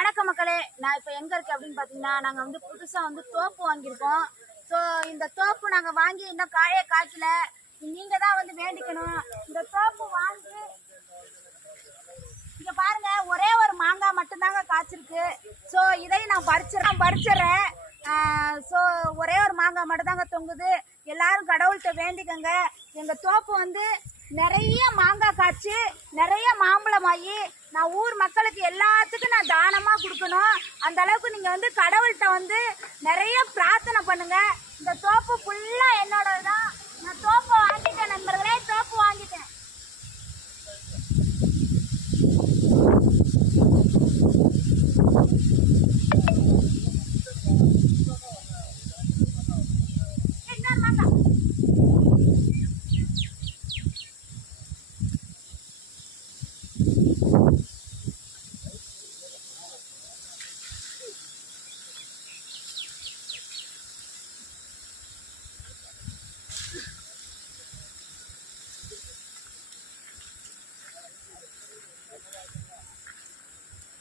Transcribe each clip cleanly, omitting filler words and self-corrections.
வணக்க மக்களே, நான் இப்போ எங்கே இருக்கேன் அப்படின்னு பார்த்தீங்கன்னா, நாங்கள் வந்து புதுசாக வந்து தோப்பு வாங்கியிருக்கோம். ஸோ இந்த தோப்பு நாங்கள் வாங்கி இன்னும் காயே காய்ச்சல. நீங்கள் தான் வந்து வேண்டிக்கணும். இந்த தோப்பு வாங்கி இங்கே பாருங்க, ஒரே ஒரு மாங்காய் மட்டும்தாங்க காய்ச்சிருக்கு. ஸோ இதையும் நான் பறிச்சிடுறேன். ஸோ ஒரே ஒரு மாங்காய் மட்டும்தாங்க தொங்குது. எல்லாரும் கடவுள்கிட்ட வேண்டிக்கங்க. எங்கள் தோப்பு வந்து நிறைய மாங்காய் காய்ச்சி நிறைய மாம்பழம் ஆகி நான் ஊர் மக்களுக்கு எல்லாத்துக்கும் நான் தானமாக கொடுக்கணும். அந்த அளவுக்கு நீங்கள் வந்து கடவுள்கிட்ட வந்து நிறைய பிரார்த்தனை பண்ணுங்க. இந்த தோப்பு ஃபுல்லாக என்னோடது தான். நான் தோப்பை வாங்கிட்டேன் நண்பர்களே, தோப்பு வாங்கிட்டேன்.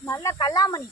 நல்ல கல்லாமணி